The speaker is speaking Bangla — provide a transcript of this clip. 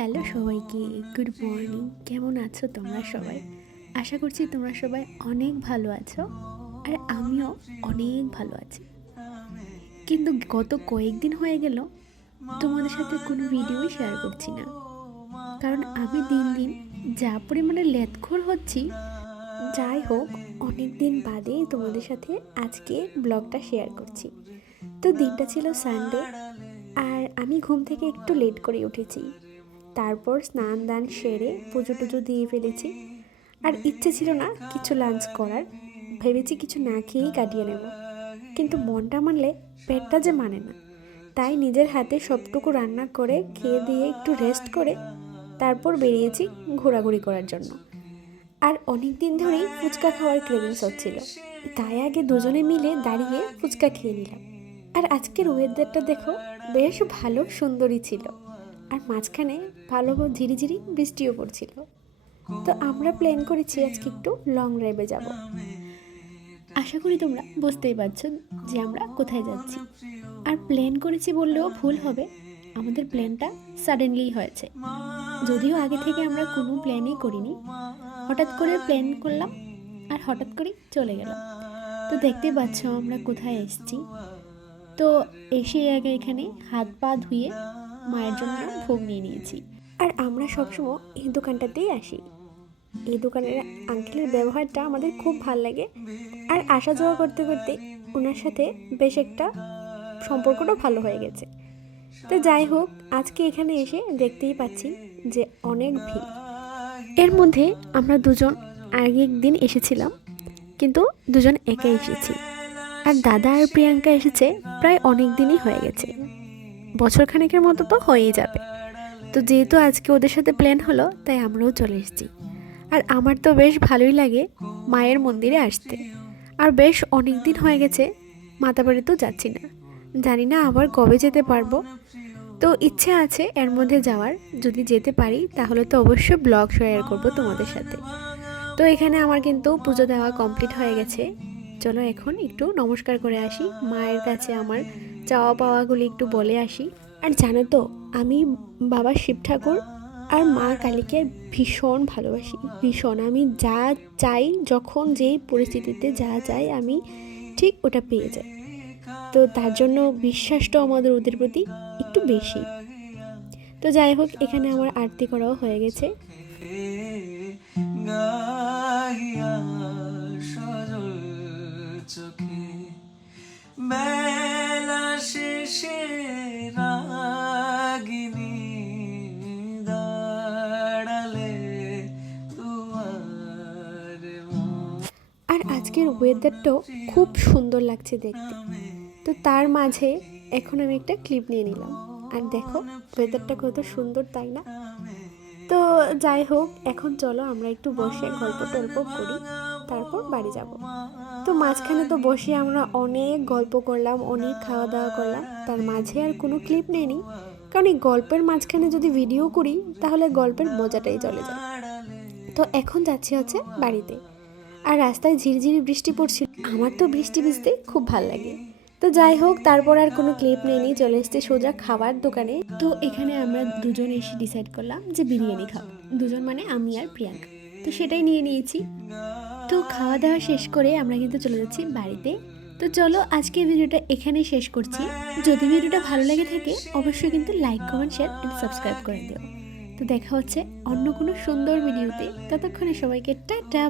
হ্যালো সবাইকে, গুড মর্নিং। কেমন আছো তোমরা সবাই? আশা করছি তোমরা সবাই অনেক ভালো আছো, আর আমিও অনেক ভালো আছি। কিন্তু গত কয়েকদিন হয়ে গেল তোমাদের সাথে কোনো ভিডিওই শেয়ার করছি না, কারণ আমি দিন দিন যা পরিমাণে লেটখোর হচ্ছি। যাই হোক, অনেক দিন বাদেই তোমাদের সাথে আজকে ব্লগটা শেয়ার করছি। তো দিনটা ছিল সানডে, আর আমি ঘুম থেকে একটু লেট করে উঠেছি। তারপর স্নান দান সেরে পুজো টুজো দিয়ে ফেলেছি। আর ইচ্ছে ছিল না কিছু লাঞ্চ করার, ভেবেছি কিছু না খেয়েই কাটিয়ে নেব। কিন্তু মনটা মানলে পেটটা যে মানে না, তাই নিজের হাতে সবটুকু রান্না করে খেয়ে দিয়ে একটু রেস্ট করে তারপর বেরিয়েছি ঘোরাঘুরি করার জন্য। আর অনেক দিন ধরেই ফুচকা খাওয়ার ক্রেভিংস হচ্ছিল, তাই আগে দুজনে মিলে দাঁড়িয়ে ফুচকা খেয়ে নিলাম। আর আজকের ওয়েদারটা দেখো, বেশ ভালো সুন্দরই ছিল, আর মাঝখানে ভালো ঝিরিঝিরি বৃষ্টিও পড়ছিল। তো আমরা প্ল্যান করেছি আজকে একটু লং ড্রাইভে যাব। আশা করি তোমরা বুঝতেই পারছো যে আমরা কোথায় যাচ্ছি। আর প্ল্যান করেছি বললেও ভুল হবে, আমাদের প্ল্যানটা সাডেনলি হয়েছে। যদিও আগে থেকে আমরা কোনো প্ল্যানই করিনি, হঠাৎ করে প্ল্যান করলাম আর হঠাৎ করেই চলে গেলাম। তো দেখতে পাচ্ছ আমরা কোথায় এসেছি। তো এসে আগে এখানে হাত পা ধুয়ে মায়ের জন্য ভোগ নিয়ে নিয়েছি। আর আমরা সবসময় এই দোকানটাতেই আসি। এই দোকানের আঙ্কেলের ব্যবহারটা আমাদের খুব ভালো লাগে, আর আসা যাওয়া করতে করতে ওনার সাথে বেশ একটা সম্পর্কটা ভালো হয়ে গেছে। তো যাই হোক, আজকে এখানে এসে দেখতেই পাচ্ছি যে অনেক ভিড়। এর মধ্যে আমরা দুজন আগে একদিন এসেছিলাম, কিন্তু দুজন একা এসেছি। আর দাদা আর প্রিয়াঙ্কা এসেছে প্রায় অনেক দিনই হয়ে গেছে, বছরখানেকের মতো তো হয়েই যাবে। তো যেহেতু আজকে ওদের সাথে প্ল্যান হলো, তাই আমরাও চলে এসেছি। আর আমার তো বেশ ভালোই লাগে মায়ের মন্দিরে আসতে। আর বেশ অনেক দিন হয়ে গেছে মাতাবাড়িতেও যাচ্ছি না, জানি না আবার কবে যেতে পারবো। তো ইচ্ছে আছে এর মধ্যে যাওয়ার, যদি যেতে পারি তাহলে তো অবশ্যই ব্লগ শেয়ার করবো তোমাদের সাথে। তো এখানে আমার কিন্তু পুজো দেওয়া কমপ্লিট হয়ে গেছে। চলো এখন একটু নমস্কার করে আসি, মায়ের কাছে আমার চাওয়া পাওয়াগুলি একটু বলে আসি। আর জানো তো, আমি বাবা শিব ঠাকুর আর মা কালীকে ভীষণ ভালোবাসি, ভীষণ। আমি যা চাই, যখন যেই পরিস্থিতিতে যা চাই, আমি ঠিক ওটা পেয়ে যাই। তো তার জন্য বিশ্বাসটাও আমাদের ওদের প্রতি একটু বেশি। তো যাই হোক, এখানে আমার আরতি করাও হয়ে গেছে। বেলা শেষে রাগিনী দাঁড়ালে আর আজকের ওয়েদারটাও খুব সুন্দর লাগছে দেখতে। তো তার মাঝে এখন আমি একটা ক্লিপ নিয়ে নিলাম, আর দেখো ওয়েদারটা কত সুন্দর, তাই না? তো যাই হোক, এখন চলো আমরা একটু বসে গল্প টল্প করি, তারপর বাড়ি যাব। তো মাঝখানে তো বসে আমরা অনেক গল্প করলাম, অনেক খাওয়া দাওয়া করলাম, তার মাঝে আর কোনো ক্লিপ নেইনি, কারণ এই গল্পের মাঝখানে যদি ভিডিও করি তাহলে গল্পের মজাটাই চলে যায়। তো এখন যাচ্ছি হচ্ছে বাড়িতে। আর রাস্তায় ঝিরঝিরি বৃষ্টি পড়ছিল, আমার তো বৃষ্টি ভিজতে খুব ভাল লাগে। তো যাই হোক, তারপর আর কোনো ক্লিপ নেই, চলে এসছে সোজা খাবার দোকানে। তো এখানে আমরা দুজন এসে ডিসাইড করলাম যে বিরিয়ানি খাবো, দুজন মানে আমি আর প্রিয়াঙ্কা। তো সেটাই নিয়ে নিয়েছি। তো খাওয়া দাওয়া শেষ করে আমরা কিন্তু চলে যাচ্ছি বাড়িতে। তো চলো আজকে ভিডিওটা এখানেই শেষ করছি। যদি ভিডিওটা ভালো লেগে থাকে অবশ্যই কিন্তু like, comment, share and subscribe করে দিও। তো দেখা হচ্ছে অন্য কোনো সুন্দর ভিডিওতে, ততক্ষণে সবাইকে টাটা।